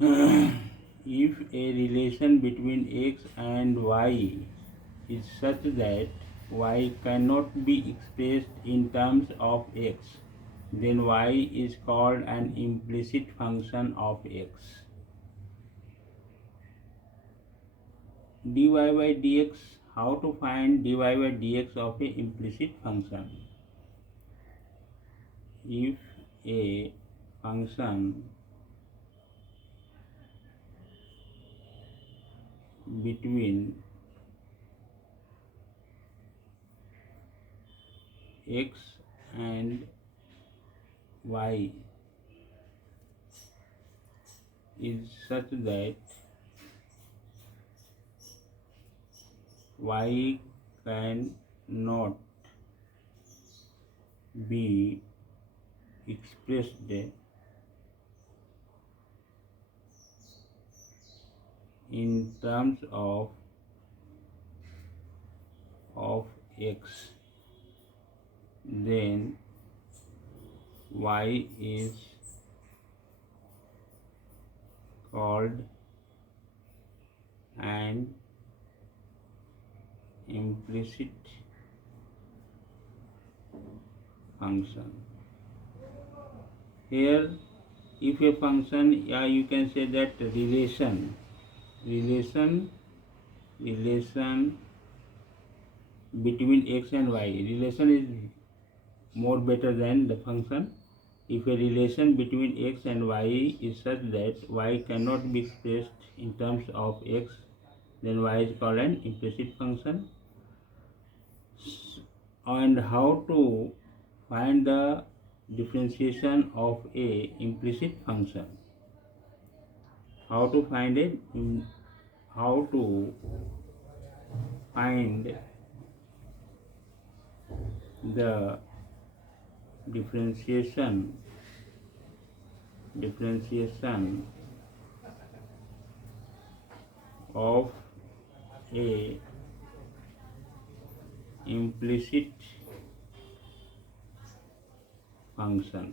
If a relation between x and y is such that y cannot be expressed in terms of x, then y is called an implicit function of x. dy by dx, how to find dy by dx of a implicit function? If a function between x and y is such that y cannot be expressed in terms of x, then y is called an implicit function. Here, if a function, you can say that relation between x and y, relation is more better than the function. If a relation between x and y is such that y cannot be expressed in terms of x, then y is called an implicit function. And how to find the differentiation of a implicit function? How to find the differentiation of a implicit function?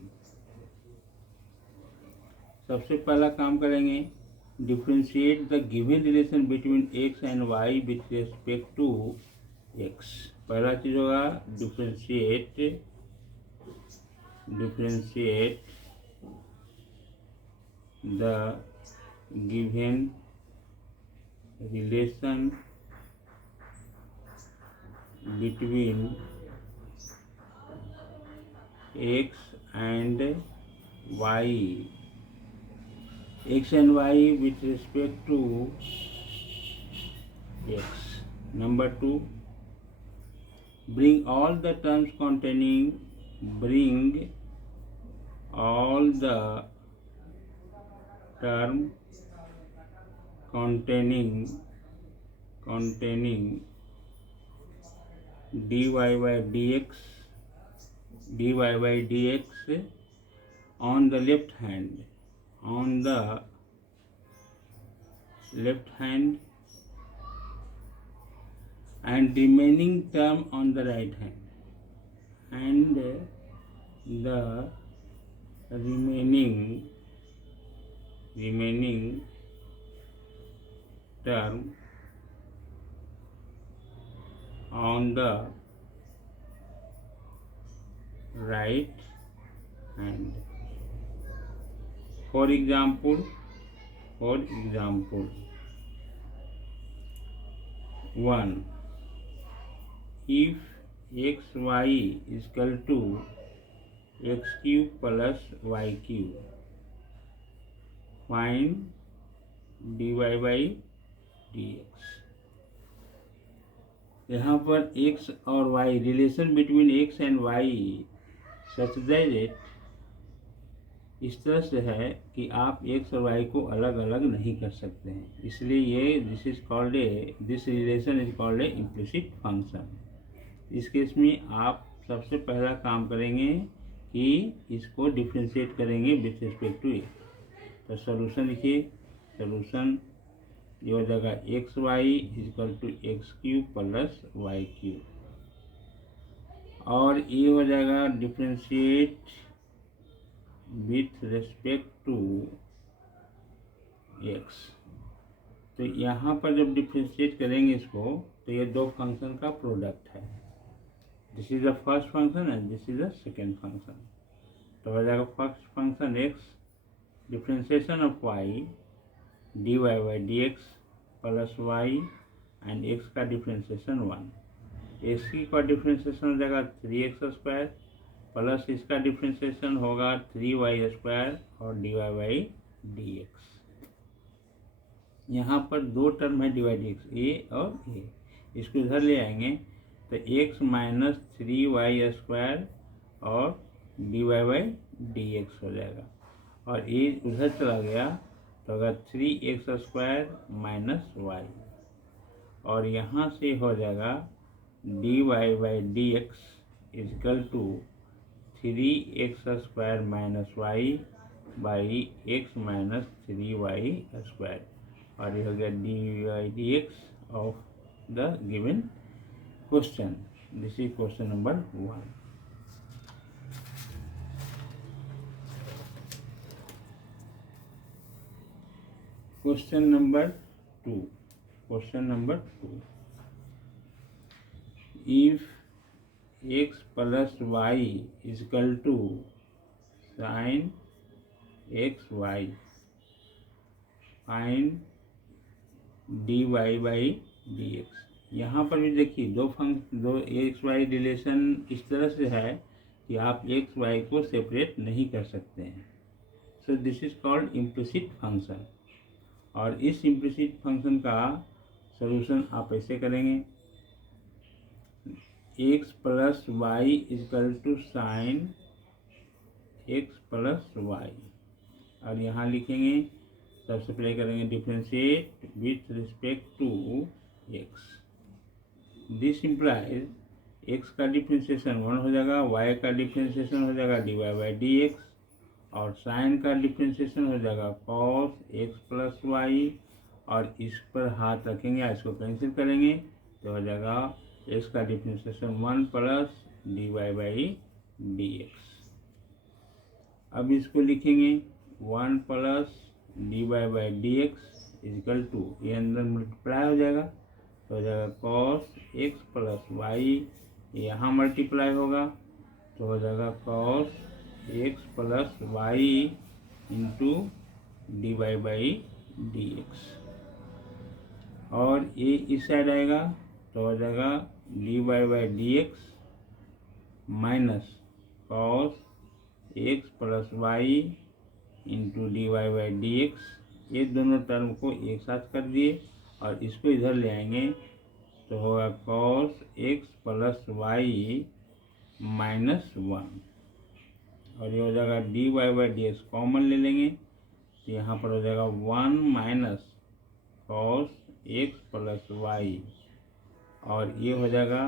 सबसे पहला काम करेंगे, differentiate the given relation between x and y with respect to x. पहला चीज होगा differentiate the given relation between x and y with respect to x. Number 2, bring all the terms containing dy by dx on the left hand and remaining term on the right hand, and the remaining term on the right hand. For example, 1. If xy is equal to x cube plus y cube, find dy by dx. यहाँ पर x और y, relation between x and y such that इस तरह से है कि आप x और y को अलग अलग नहीं कर सकते हैं, इसलिए ये this relation is called a implicit function. इस केस में आप सबसे पहला काम करेंगे कि इसको डिफ्रेंशिएट करेंगे विथ रिस्पेक्ट टू एक्स. तो सॉल्यूशन लिखिए. सॉल्यूशन ये हो जाएगा x y equal to x cube plus y cube, और ये हो जाएगा differentiate with respect to x. तो यहाँ पर जब डिफ्रेंशिएट करेंगे इसको तो ये दो फंक्शन का प्रोडक्ट है। This is the first function and this is the second function. तो हो जाएगा first function x differentiation of y d y by d x plus y and x का डिफ्रेंशिएशन 1। एक्स की का डिफ्रेंशिएशन हो जाएगा 3x² प्लस इसका differentiation होगा 3y² और d y by d x. यहाँ पर दो टर्म है d y d x, a और ए। इसको इधर ले आएंगे तो x माइनस 3y² और d y by d x हो जाएगा, और ए उधर चला गया तो अगर 3x² माइनस वाई, और यहाँ से हो जाएगा d y by d x equal to 3x² minus y by x minus 3y², और ये हो गया d y d x of the given question. This is question number 1। Question number 2। Question number 2, if x plus y equal to sine x y find d y by d x. यहाँ पर भी देखिए दो x Y relation इस तरह से है कि आप एक्स वाई को सेपरेट नहीं कर सकते हैं। So this is called implicit function, और इस इम्प्लिसिट फंक्शन का सॉल्यूशन आप ऐसे करेंगे, x plus y equal to sine x plus y, और यहाँ लिखेंगे सबसे पहले करेंगे differentiate with respect to x. This implies x का डिफ्रेंशिएशन 1 हो जाएगा, वाई का डिफ्रेंशिएशन हो जाएगा d y by d x, और साइन का डिफ्रेंशिएशन हो जाएगा कॉस एक्स प्लस वाई, और इस पर हाथ रखेंगे, इसको कैंसिल करेंगे तो हो जाएगा एक्स का differentiation 1 plus d y by d x. अब इसको लिखेंगे 1 plus d y by d x equal to, ये अंदर मल्टीप्लाई हो जाएगा तो हो जाएगा कॉस एक्स प्लस वाई, यहाँ मल्टीप्लाई होगा तो हो जाएगा cos x plus y into d y by d x, और ये इस साइड आएगा तो हो जाएगा d y by d x minus cos x plus y into d y by d x. ये दोनों टर्म को एक साथ कर दिए और इसको इधर ले आएंगे तो होगा cos x plus y minus 1, और ये हो जाएगा d y by d x common ले लेंगे तो यहाँ पर हो जाएगा 1 minus cos x plus y, और ये हो जाएगा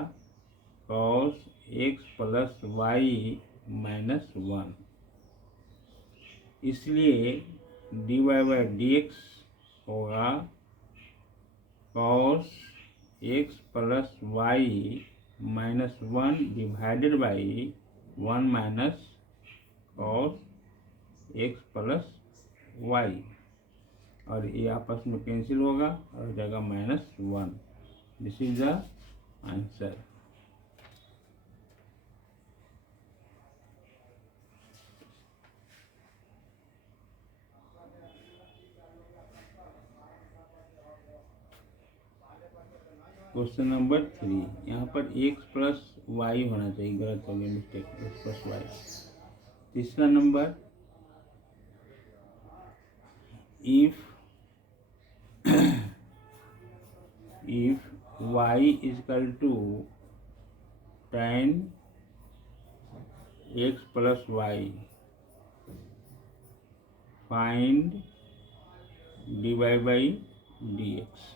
cos x plus y minus 1। इसलिए d y by d x होगा cos x plus y minus 1 divided by 1 minus cos x plus y, और ये आपस में कैंसिल होगा और हो जाएगा -1। This is the answer. Question number 3, यहाँ पर x प्लस वाई होना चाहिए, गलत हो गया, मिस्टेक, x प्लस वाई। तीसरा नंबर, if y is equal to tan x plus y find d y by d x,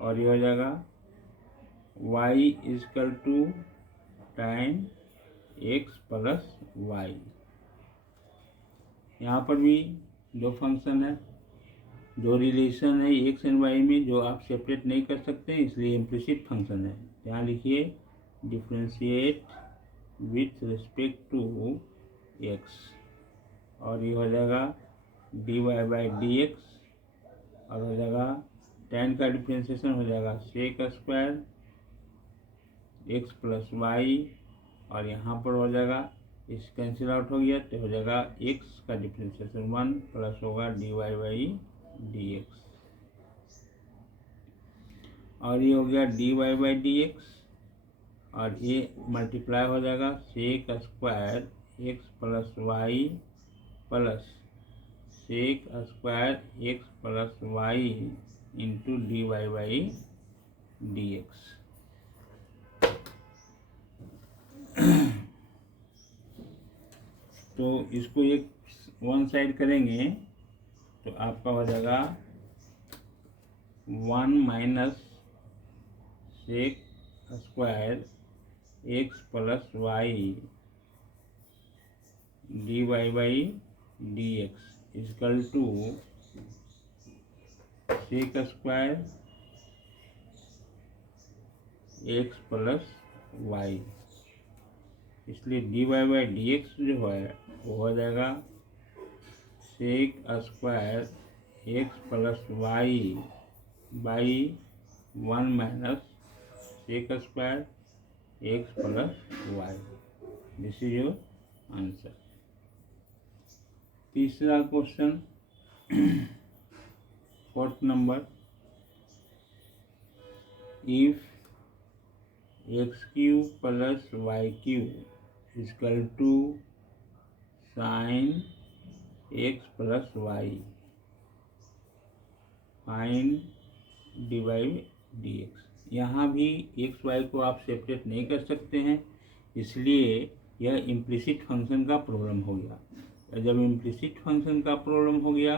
और ये हो जाएगा y is equal to tan x plus y. यहाँ पर भी दो फंक्शन है, दो रिलेशन है एक्स एंड वाई में जो आप सेपरेट नहीं कर सकते हैं, इसलिए इम्प्लिसिट फंक्शन है। यहाँ लिखिए differentiate with respect to x, और ये हो जाएगा d y by d x और हो जाएगा tan का डिफ्रेंशिएशन हो जाएगा sec square x plus y, और यहाँ पर हो जाएगा इस कैंसिल आउट हो गया तो हो जाएगा एक्स का डिफ्रेंशिएशन 1 प्लस होगा dy बाई dx, और ये हो गया dy बाई dx, और ये मल्टीप्लाई हो जाएगा sec square x plus y plus sec square x plus y into dy by dx। तो इसको एक वन साइड करेंगे तो आपका हो जाएगा 1 minus sec square x plus y dy by dx is equal to sec square x plus y, इसलिए dy by dx जो है वो हो जाएगा sec square x plus y by 1 minus sec square x plus y. This is your answer. तीसरा question, fourth number, if x cube plus y cube is equal to sine x plus y, find dy dx। यहाँ भी x Y को आप separate नहीं कर सकते हैं, इसलिए यह इम्प्लिसिट फंक्शन का प्रॉब्लम हो गया। जब इम्प्लिसिट फंक्शन का प्रॉब्लम हो गया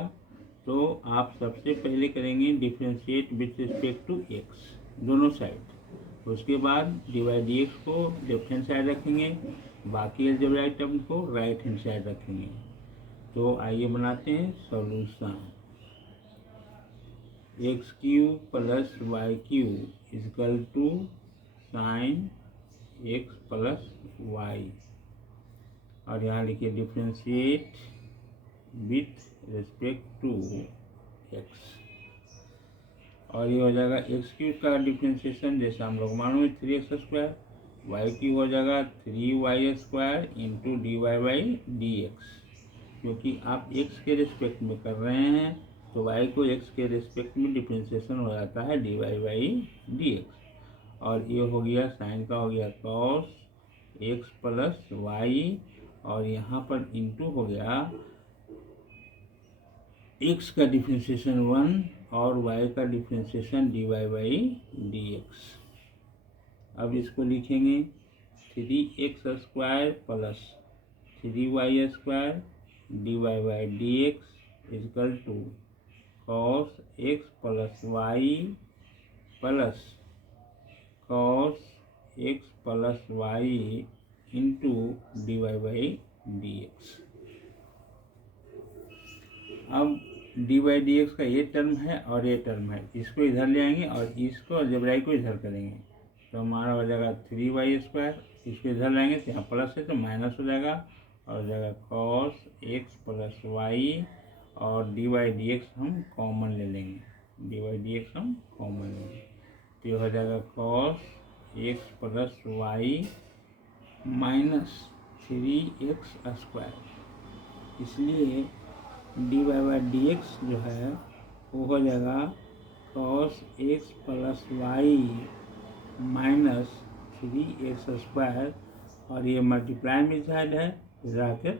तो आप सबसे पहले करेंगे differentiate with respect to x दोनों साइड, उसके बाद dy dx को लेफ्ट हैंड साइड रखेंगे, बाकी अलजेब्राइक टर्म को राइट हैंड साइड रखेंगे। तो आइए बनाते हैं solution. X cube plus y cube is equal to sine x plus y, और यहाँ लिखिए differentiate with respect to x, और ये हो जाएगा एक्स क्यूब का डिफ्रेंशिएशन जैसा हम लोग मालूम है 3x स्क्वायर, वाई क्यूब हो जाएगा 3y square into dy by dx, क्योंकि आप x के रिस्पेक्ट में कर रहे हैं तो y को x के रिस्पेक्ट में डिफ्रेंशिएशन हो जाता है dy बाई dx, और ये हो गया साइन का हो गया cos x प्लस वाई, और यहाँ पर इंटू हो गया x का डिफ्रेंशिएशन 1 और y का डिफ्रेंशिएशन dy बाई dx। अब इसको लिखेंगे 3x square plus 3y square dy by dx is equal to cos x plus y plus cos x plus y into dy by dx। अब dy by dx का ये term है और ये term है, इसको इधर ले आएंगे और इसको अलजेब्राइक को इधर करेंगे तो हमारा हो जाएगा 3y स्क्वायर, इसको इधर लाएंगे तो यहाँ प्लस है तो माइनस हो जाएगा, और हो जाएगा cos x प्लस वाई, और dy बाई dx हम कॉमन ले लेंगे, dy बाई dx हम कॉमन लेंगे तो ये हो जाएगा cos x plus y minus 3x square, इसलिए dy बाई dx जो है वो हो जाएगा cos x plus y minus 3x square, और ये मल्टीप्लाई में साइड है इधर आकर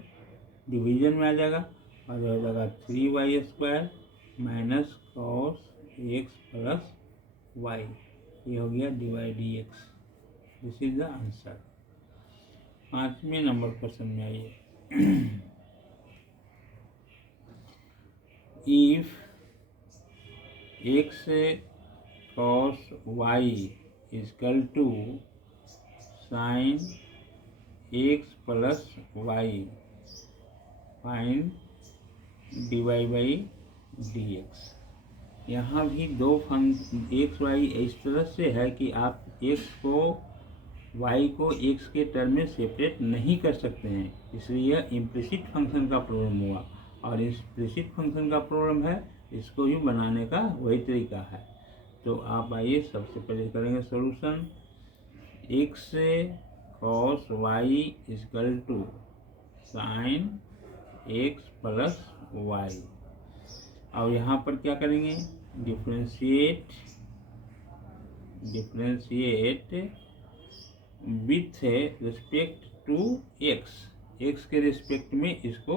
डिवीजन में आ जाएगा, और हो जाएगा 3y square minus cos x plus y, ये हो गया dy dx। This is the answer. 5वें नंबर क्वेश्चन में आइए। If x cos y is equal to sine x plus y, find dy by dx। यहाँ भी दो एक्स वाई इस तरह से है कि आप x को y को x के टर्म में सेपरेट नहीं कर सकते हैं, इसलिए यह इम्प्लिसिट फंक्शन का प्रॉब्लम हुआ, और इम्प्लिसिट फंक्शन का प्रॉब्लम है इसको ही बनाने का वही तरीका है। तो आप आइए सबसे पहले करेंगे solution. x cos y equal to sine x plus y. अब यहाँ पर क्या करेंगे, differentiate with respect to x के रिस्पेक्ट में इसको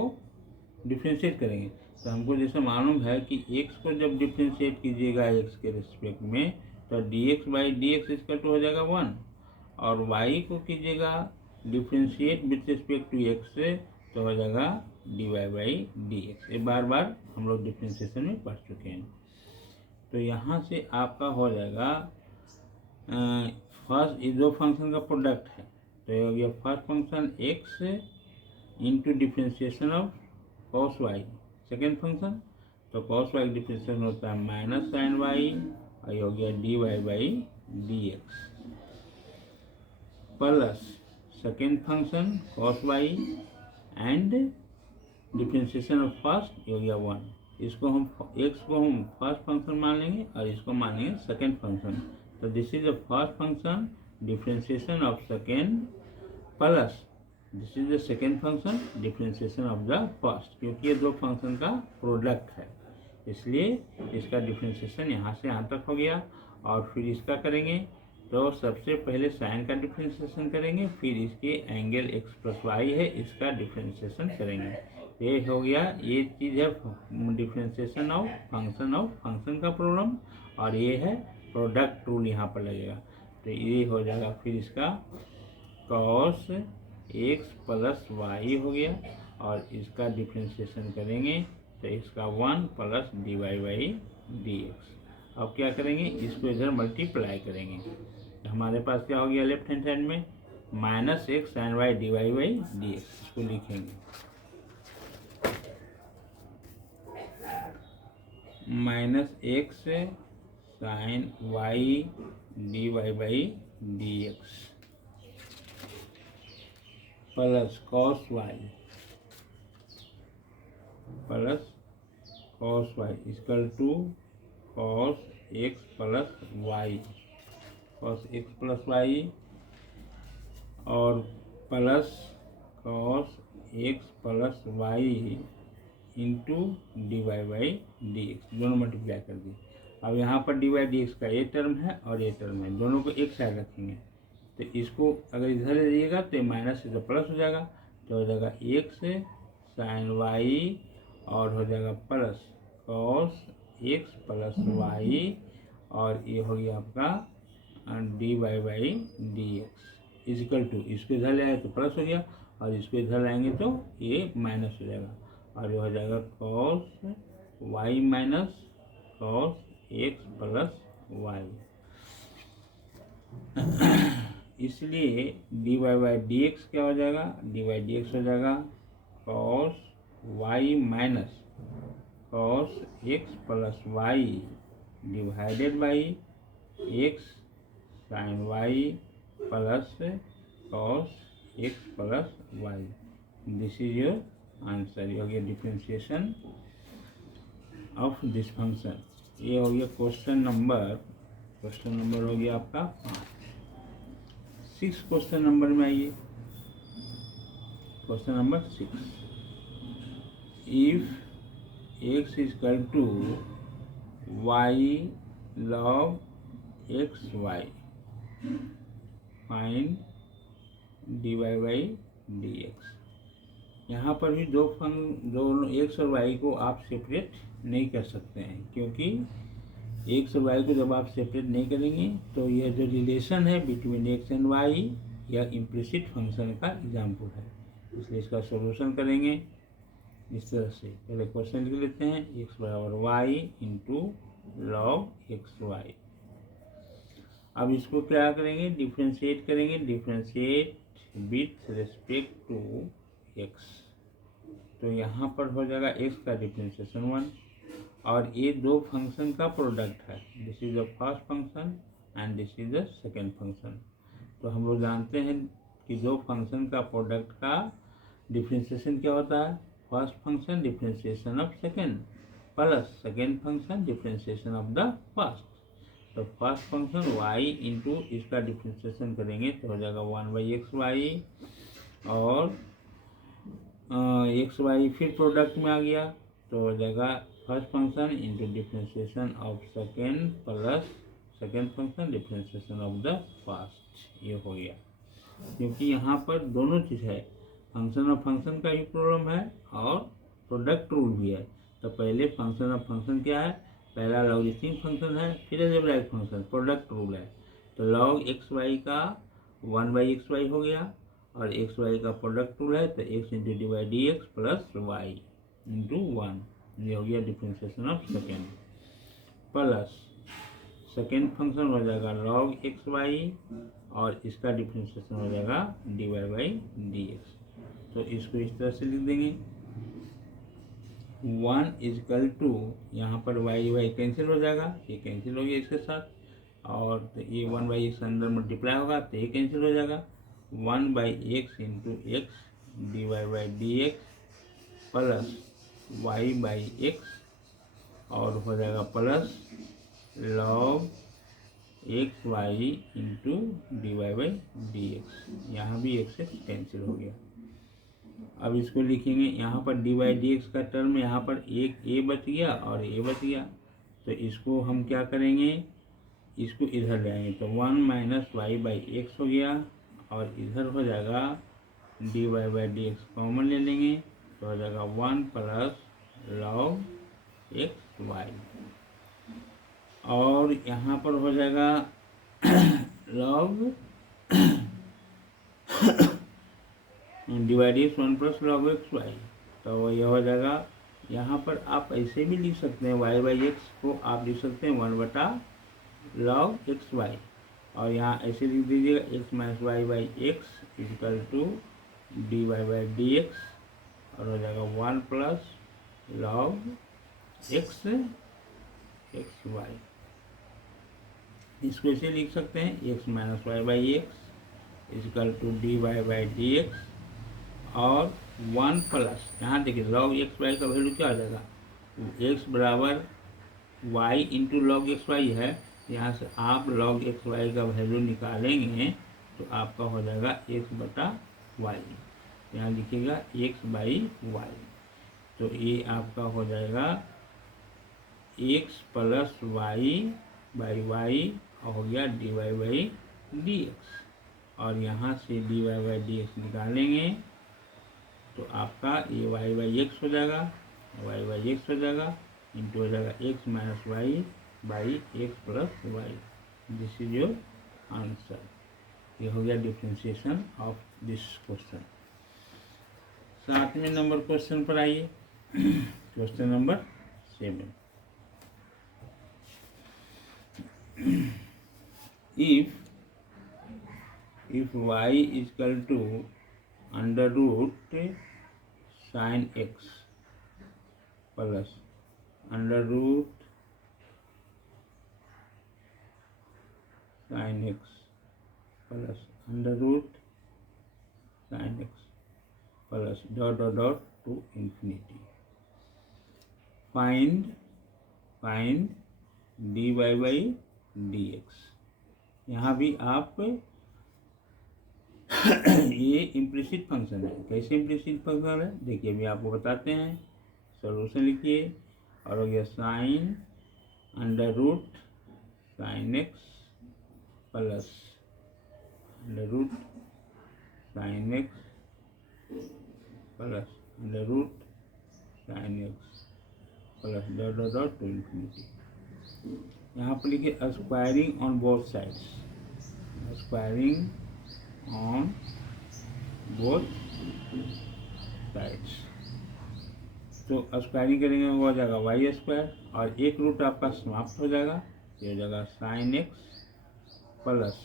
डिफ्रेंशिएट करेंगे। तो हमको जैसे मालूम है कि x को जब डिफ्रेंशिएट कीजिएगा x के रिस्पेक्ट में तो dx by d x equal to हो जाएगा 1, और y को कीजिएगा differentiate with respect to x से तो हो जाएगा dy बाई डी एक्स। ये बार बार हम लोग डिफ्रेंशिएशन में पढ़ चुके हैं। तो यहाँ से आपका हो जाएगा फर्स्ट, ये दो फंक्शन का प्रोडक्ट है तो ये हो गया first function x into differentiation of cos y. Second function तो कॉस वाई डिफ्रेंशिएशन होता है माइनस साइन वाई, और ये हो गया d y by d x plus second function cos y and differentiation of first, ये हो गया 1। इसको हम x को हम फर्स्ट फंक्शन मान लेंगे और इसको मान लेंगे सेकेंड फंक्शन। तो this is the first function differentiation of second plus this is the second function differentiation of the first, क्योंकि ये दो फंक्शन का प्रोडक्ट है इसलिए इसका डिफ्रेंशिएशन यहाँ से यहाँ तक हो गया। और फिर इसका करेंगे तो सबसे पहले साइन का डिफ्रेंशिएशन करेंगे, फिर इसके एंगल x प्लस वाई है इसका डिफ्रेंशिएशन करेंगे। ये हो गया, ये चीज़ है डिफ्रेंशिएशन ऑफ फंक्शन का प्रॉब्लम, और ये है प्रोडक्ट रूल यहाँ पर लगेगा। तो ये हो जाएगा फिर इसका कॉस x प्लस वाई हो गया, और इसका डिफ्रेंशिएशन करेंगे तो इसका 1 plus d y by d x. अब क्या करेंगे, इसको इधर मल्टीप्लाई करेंगे तो हमारे पास क्या हो गया लेफ्ट हैंड साइड में minus x sine y d y by d x. इसको लिखेंगे minus x sine y d y by d x plus cos y equal to cos x plus y और plus cos x plus y into d y by d x, दोनों multiply कर दिए। अब यहाँ पर D y d x का ये term है और ये टर्म है, दोनों को एक साइड रखेंगे तो इसको अगर इधर ले जाइएगा तो माइनस से तो प्लस हो जाएगा, तो हो जाएगा एक्स साइन वाई और हो जाएगा plus cos x plus y, और ये हो गया आपका d y by d x equal to, इसको इधर ले आए तो प्लस हो गया और इसको इधर लाएंगे तो ये माइनस हो जाएगा, और ये हो जाएगा cos y minus cos x plus y. इसलिए d y by d x क्या हो जाएगा, डी वाई डी एक्स हो जाएगा cos y minus cos x plus y divided by x sine y plus cos x plus y. This is your answer. ये हो गया differentiation of this function. ये हो गया क्वेश्चन नंबर हो गया आपका 6। क्वेश्चन नंबर में आइए, question number 6। If x equal to y log x y find d y by d x. यहाँ पर भी दोनों एक्स और वाई को आप सेपरेट नहीं कर सकते हैं, क्योंकि एक्स और वाई को जब आप सेपरेट नहीं करेंगे तो यह जो रिलेशन है बिटवीन एक्स एंड वाई यह इम्प्लिसिट फंक्शन का एग्जाम्पल है। इसलिए इसका सॉल्यूशन करेंगे इस तरह से। पहले क्वेश्चन लिख लेते हैं, एक्स बराबर y into log x y. अब इसको क्या करेंगे, डिफ्रेंशिएट करेंगे, differentiate with respect to x. तो यहाँ पर हो जाएगा एक्स का डिफ्रेंशिएशन 1, और ये दो फंक्शन का प्रोडक्ट है। This is the first function and this is the second function. तो हम लोग जानते हैं कि दो फंक्शन का प्रोडक्ट का डिफ्रेंशिएशन क्या होता है, first function differentiation of second. Plus second function differentiation of the first. तो फर्स्ट फंक्शन y इंटू इसका डिफ्रेंशिएशन करेंगे तो हो जाएगा 1/xy और एक्स वाई फिर प्रोडक्ट में आ गया तो हो जाएगा first function into differentiation of second plus second function differentiation of the first. ये हो गया, क्योंकि यहाँ पर दोनों चीज़ है, फंक्शन ऑफ फंक्शन का भी प्रॉब्लम है और प्रोडक्ट रूल भी है। तो पहले फंक्शन ऑफ फंक्शन क्या है, पहला लॉगरिथमिक फंक्शन है, फिर अलजेब्राइक फंक्शन, प्रोडक्ट रूल है। तो log एक्स वाई का 1/xy हो गया और एक्स वाई का प्रोडक्ट रूल है तो x into d y d x plus y into 1। ये हो गया differentiation of second. Plus second function हो जाएगा log एक्स वाई और इसका डिफ्रेंशिएशन हो जाएगा d y by d x. तो इसको इस तरह से लिख देंगे 1 इजकल टू, यहाँ पर वाई कैंसिल हो जाएगा, ये कैंसिल हो गया इसके साथ और तो ये 1/x अंदर मल्टीप्लाई होगा तो ये कैंसिल हो जाएगा 1/x into x d y by d x plus y by x और हो जाएगा plus log x y into d y by d x. यहाँ भी एक्स कैंसिल हो गया। अब इसको लिखेंगे, यहाँ पर डी वाई डी एक्स का टर्म यहाँ पर एक ए बच गया और ए बच गया तो इसको हम क्या करेंगे, इसको इधर ले आएंगे तो 1 माइनस वाई बाई एक्स हो गया और इधर हो जाएगा d y by d x common ले लेंगे तो हो जाएगा 1 प्लस log एक्स वाई और यहाँ पर हो जाएगा log divided 1 plus log x y. तो यह हो जाएगा, यहाँ पर आप ऐसे भी लिख सकते हैं वाई बाई एक्स को आप लिख सकते हैं 1/log एक्स वाई और यहाँ ऐसे लिख दीजिएगा x minus y by x equal to d y by d x और हो जाएगा 1 plus log x x y. इसको ऐसे लिख सकते हैं x minus y by x equal to d y by d x और 1 प्लस, यहाँ देखिए log एक्स वाई का वैल्यू क्या आ जाएगा, x बराबर y into log x y है, यहाँ से आप log एक्स वाई का वैल्यू निकालेंगे तो आपका हो जाएगा x/y। यहाँ लिखिएगा x/y तो ये आपका हो जाएगा x plus y by y हो गया d y by d x और यहाँ से d y by d x निकालेंगे तो आपका ये वाई बाई एक्स हो जाएगा, वाई बाई एक्स हो जाएगा इंटू हो जाएगा x minus y by x plus y. This is your answer. ये हो गया डिफ्रेंशिएशन ऑफ दिस क्वेश्चन। 7वें नंबर क्वेश्चन पर आइए। Question number 7। if y is equal to under root sin x plus under root sin x plus under root sin x plus dot dot dot to infinity, find dy by dx। यहाँ भी आप ये implicit function है। कैसे implicit function है देखिए, अभी आपको बताते हैं। सॉल्यूशन लिखिए और हो गया sine under root sine x plus under root sine x plus under root sine x plus dot dot dot to infinity. यहाँ पर लिखिए squaring on both sides, squaring on both sides. तो स्क्वायरिंग करेंगे वो हो जाएगा वाई स्क्वायर और एक रूट आपका समाप्त हो जाएगा, ये हो जाएगा साइन एक्स प्लस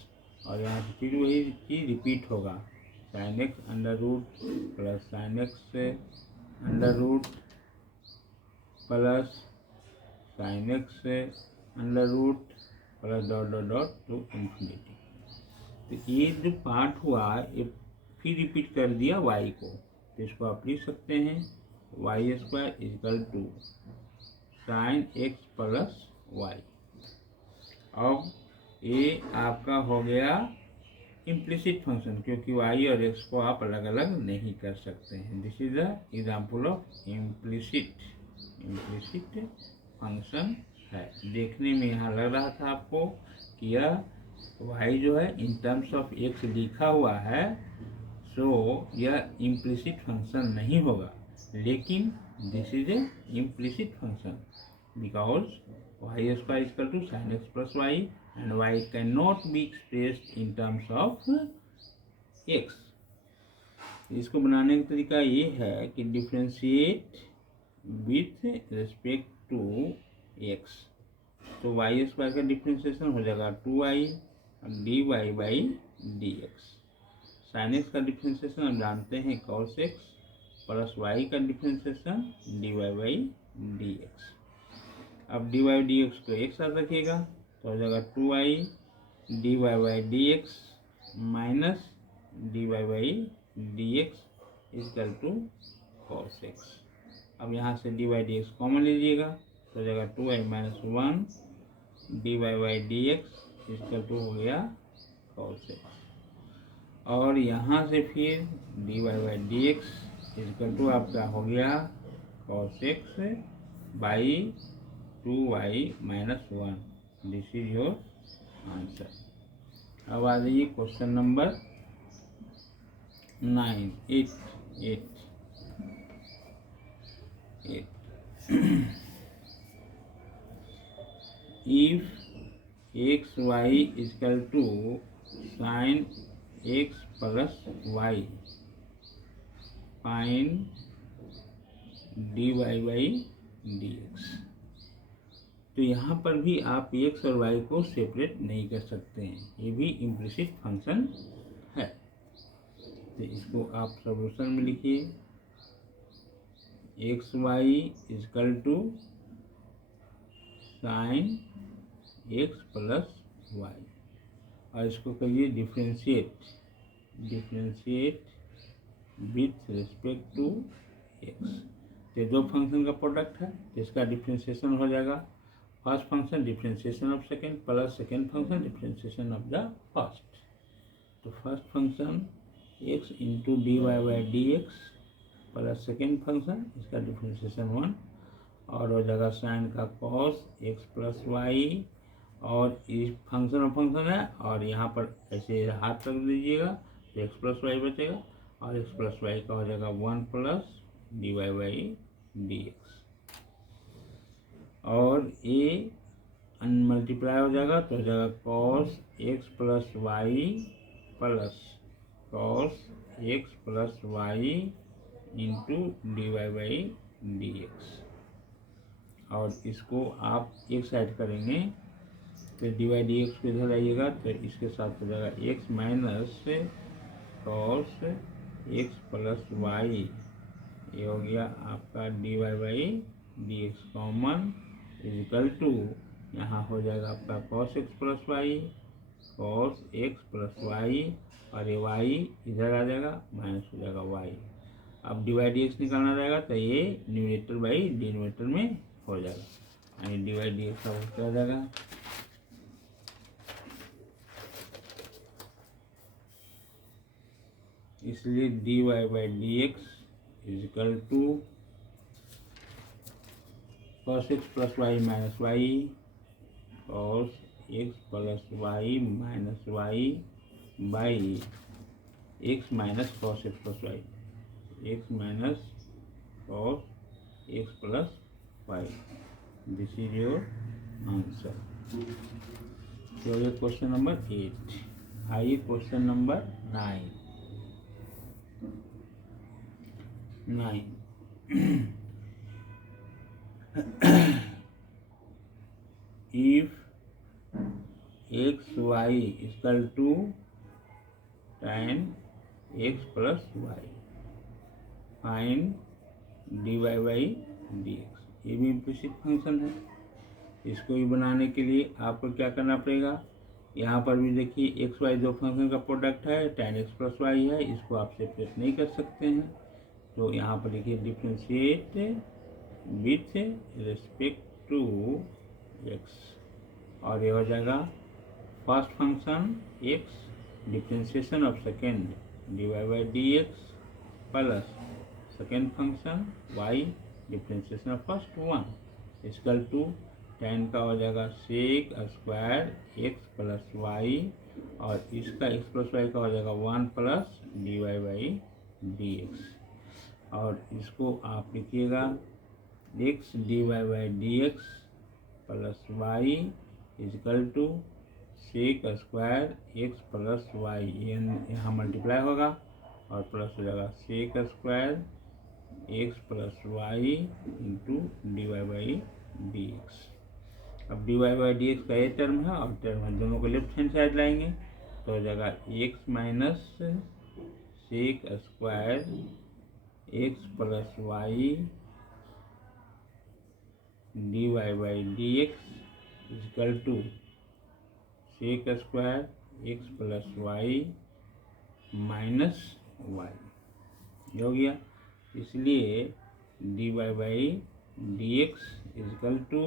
और यहाँ से फिर वही चीज़ रिपीट होगा, sine x under root plus sine x under root plus sine x under root plus dot dot dot to infinity. तो ये जो पार्ट हुआ ये फिर रिपीट कर दिया y को, तो इसको आप लिख सकते हैं y square equal to sine x plus y. अब ये आपका हो गया इम्प्लिसिट फंक्शन, क्योंकि वाई और एक्स को आप अलग अलग नहीं कर सकते हैं। This is the example of implicit function है। देखने में यहाँ लग रहा था आपको कि यह वाई जो है इन टर्म्स ऑफ एक्स लिखा हुआ है, सो यह इम्प्लिसिट फंक्शन नहीं होगा, लेकिन this is a implicit function because y square equal to sine x plus y and y cannot be expressed in terms of x। इसको बनाने का तरीका ये है कि differentiate with respect to x। तो वाई स्क्वायर का डिफ्रेंशिएशन हो जाएगा 2y dy बाई dx। साइन एक्स का डिफ्रेंशिएशन हम जानते हैं cos x प्लस वाई का डिफ्रेंशिएशन dy बाई dx। अब dy dx को एक साथ रखिएगा तो हो जाएगा 2y dy by dx minus dy by dx equal to cos x। अब यहाँ से dy dx कॉमन लीजिएगा तो हो जाएगा 2y minus 1 dy by dx equal to हो गया cos x। और यहाँ से फिर dy by dx equal to आपका हो गया cos x by 2y minus 1। This is your answer. अब आ जाइए question number 9 8 if x y equal to sine x plus y find d y by d x. तो यहाँ पर भी आप एक्स और वाई को सेपरेट नहीं कर सकते हैं, ये भी इम्प्लिसिट फंक्शन है। तो इसको आप सॉल्यूशन में लिखिए x y equal to sine x plus y, और इसको करिए differentiate with respect to x. तो दो फंक्शन का प्रोडक्ट है, इसका डिफ्रेंशिएशन हो जाएगा first function differentiation of second plus second function differentiation of the first. तो first function x into d y by d x plus second function इसका differentiation 1, और हो जाएगा साइन का कॉस x प्लस वाई, और इस फंक्शन ऑफ फंक्शन है और यहाँ पर ऐसे हाथ रख दीजिएगा तो x प्लस वाई बचेगा, और x प्लस वाई का हो जाएगा 1 plus d y by d x, और ये अनमल्टीप्लाई हो जाएगा तो हो जाएगा cos x plus y plus cos x plus y into d y by d x. और इसको आप एक साइड करेंगे तो डी वाई डी एक्स को इधर आइएगा तो इसके साथ हो जाएगा x minus cos x plus y, ये हो गया आपका d y by d x common equal to यहाँ हो जाएगा आपका cos x plus y cos x plus y, और ये वाई इधर आ जाएगा माइनस हो जाएगा वाई। अब डिवाइड डी एक्स निकालना रहेगा तो ये न्यूमरेटर बाई डिनोमिनेटर में हो जाएगा, यानी डिवाइड डी एक्स का क्या हो जाएगा इसलिए d y by d x equal to cos x plus y minus y cos x plus y minus y by x minus cos x plus y, x minus cos x plus y. This is your answer. तो ये question number 8। आइए question number 9। if x y equal to tan x plus y find dy by dx, ये भी implicit function है। इसको भी बनाने के लिए आपको क्या करना पड़ेगा, यहाँ पर भी देखिए एक्स वाई दो फंक्शन का प्रोडक्ट है, tan x प्लस वाई है, इसको आप सेपरेट नहीं कर सकते हैं। तो यहाँ पर देखिए डिफ्रेंशिएट विथ रिस्पेक्ट 2x और ये हो जाएगा first function x differentiation of second divide by d x plus second function y differentiation of first one equal to tan का हो जाएगा sec square x plus y और इसका x प्लस वाई का हो जाएगा 1 plus d y by d x और इसको आप लिखिएगा x d y by d x plus y equal to sec square x plus y यहाँ मल्टीप्लाई होगा और प्लस हो जाएगा sec square x plus y into d y by d x. अब d y by d x का ये term है और टर्म है दोनों को लेफ्ट हैंड साइड लाएंगे तो हो जाएगा x minus sec square x plus y d y by d x equal to sec square x plus y minus y हो गया। इसलिए d y by d x equal to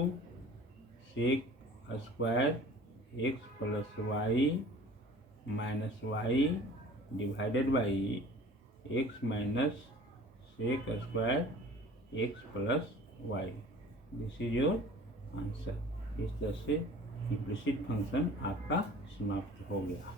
sec square x plus y minus y divided by x minus sec square x plus y. This is your answer. इस तरह से implicit function आपका समाप्त हो गया।